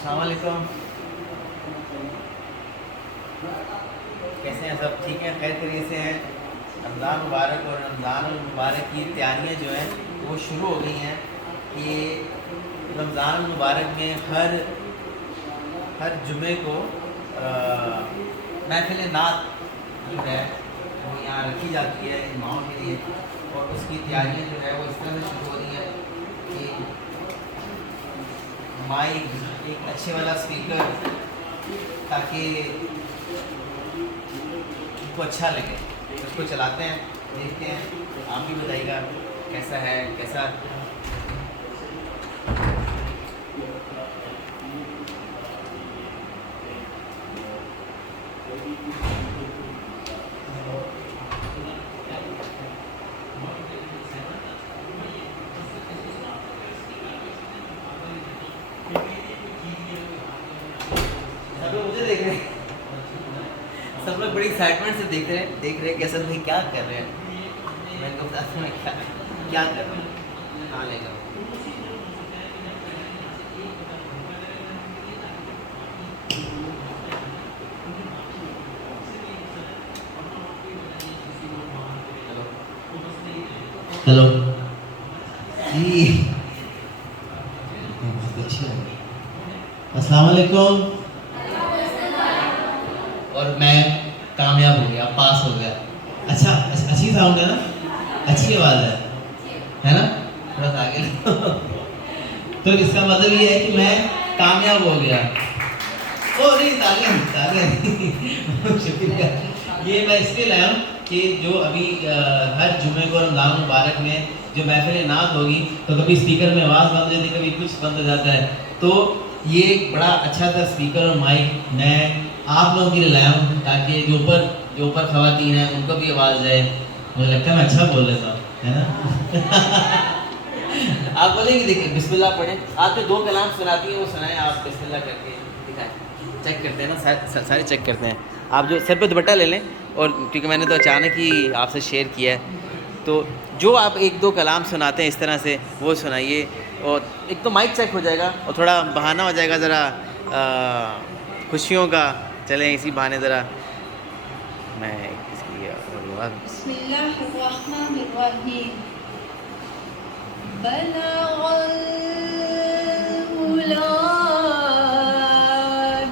السلام علیکم، کیسے ہیں سب؟ ٹھیک ہیں، خیر خیریت سے ہیں؟ رمضان مبارک اور رمضان المبارک کی تیاریاں جو ہیں وہ شروع ہو گئی ہیں کہ رمضان المبارک میں ہر جمعے کو محفل نعت جو ہے وہ یہاں رکھی جاتی ہے اماموں کے لیے، اور اس کی تیاریاں جو ہے وہ اس طرح سے شروع ہو رہی ہیں کہ مائک، ایک اچھے والا اسپیکر، تاکہ ان کو اچھا لگے، اس کو چلاتے ہیں، دیکھتے ہیں۔ آپ بھی بتائیے گا کیسا ہے، کیسا سب لوگ مجھے دیکھ رہے ہیں، سب لوگ بڑی ایکسائٹمنٹ سے دیکھ رہے ہیں کہ اصل میں کیا کر رہے ہیں۔ میں کو بتاتا ہوں کیا کر رہے ہیں، ہاں لے جاؤ۔ ہیلو جی، بہت اچھا ہے۔ السلام علیکم۔ اور میں کامیاب ہو گیا، پاس ہو گیا۔ اچھا، اچھی ساؤنڈ ہے نا، اچھی آواز ہے نا، تھوڑا سا آگے تو اس کا مطلب یہ ہے کہ میں کامیاب ہو گیا۔ او نہیں، تالیاں شکریہ۔ یہ میں اس لیے لایا ہوں کہ جو ابھی ہر جمعے کو رمضان مبارک میں جو محفل نعت ہوگی تو کبھی اسپیکر میں آواز بند ہو جاتی ہے، کبھی کچھ بند ہو جاتا ہے، تو یہ ایک بڑا اچھا سا اسپیکر اور مائک میں آپ لوگوں کے لیے لایا ہوں تاکہ جو اوپر خواتین ہیں ان کو بھی آواز جائے۔ مجھے لگتا ہے میں اچھا بول لیتا ہوں، ہے نا؟ آپ بولیں گے، دیکھیں بسم اللہ پڑھیں، آپ جو 2 کلام سناتی ہیں وہ سنائیں، آپ بسم اللہ کر کے دکھائیں۔ چیک کرتے ہیں نا، سارے چیک کرتے ہیں۔ آپ جو سر پہ دوپٹہ لے لیں، اور کیونکہ میں نے تو اچانک ہی آپ سے شیئر کیا ہے، تو جو آپ 1-2 کلام سناتے ہیں اس طرح سے وہ سنائیے، اور ایک تو مائک چیک ہو جائے گا اور تھوڑا بہانہ ہو جائے گا ذرا خوشیوں کا۔ چلیں اسی بہانے ذرا میں اس کی بسم اللہ الرحمن الرحیم۔ بلغ العلا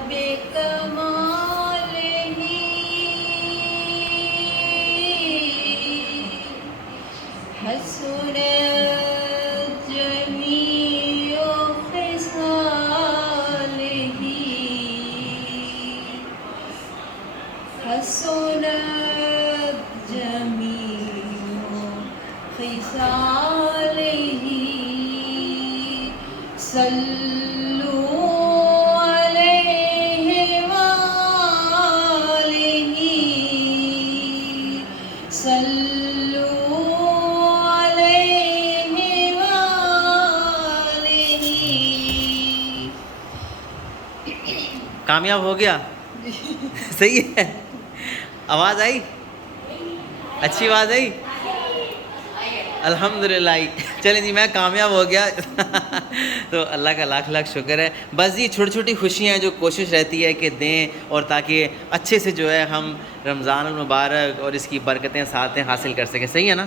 بکمالہ، حسنت جمیع خصالہ، حسنت جمیع خصالہ، صلو علیہ وآلہ، صلو علیہ وآلہ۔ کامیاب ہو گیا؟ صحیح ہے؟ آواز آئی؟ اچھی آواز آئی؟ الحمدللہ۔ چلیں جی، میں کامیاب ہو گیا تو اللہ کا لاکھ لاکھ شکر ہے۔ بس یہ چھوٹی چھوٹی خوشیاں ہیں جو کوشش رہتی ہے کہ دیں، اور تاکہ اچھے سے جو ہے ہم رمضان المبارک اور اس کی برکتیں ساتھ حاصل کر سکیں۔ صحیح ہے نا؟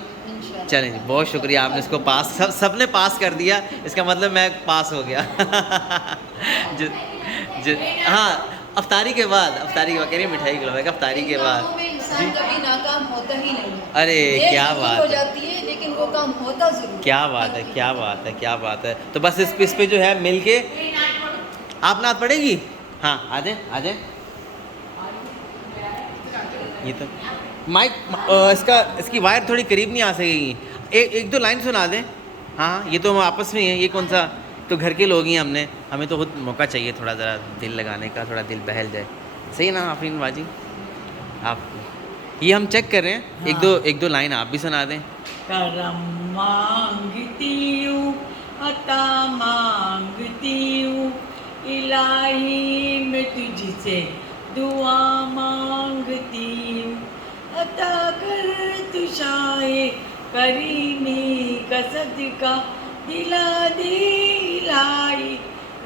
چلیں جی، بہت شکریہ، آپ نے اس کو پاس، سب نے پاس کر دیا، اس کا مطلب میں پاس ہو گیا۔ ہاں، افطاری کے بعد کہہ رہی مٹھائی کھلوائے گا افطاری کے بعد۔ انسان کبھی ناکام ہوتا ہی نہیں ہے۔ ارے کیا بات ہو ہے، جاتی ہے لیکن وہ کام ہوتا ضرور۔ کیا بات ہے، کیا بات ہے، کیا بات ہے۔ تو بس اس پہ جو ہے مل کے آپ نعت پڑھے گی؟ ہاں آ جائیں، آ جائیں۔ یہ تو مائک اس کی وائر تھوڑی قریب نہیں آ سکے گی، 1-2 لائن سنا دیں۔ ہاں یہ تو ہم آپس میں ہیں، یہ کون سا، تو گھر کے لوگ ہی ہمیں تو خود موقع چاہیے تھوڑا ذرا دل لگانے کا، تھوڑا دل بہل جائے۔ صحیح نا آفرین باجی؟ آپ یہ ہم چیک کر رہے ہیں، 1-2 لائن آپ بھی سنا دیں۔ کرم مانگتی ہوں، عطا مانگتی ہوں، الہی میں تجھ سے دعا مانگتی ہوں، عطا کر تو شاہ کریمی کا صدقہ، دلا دے الہی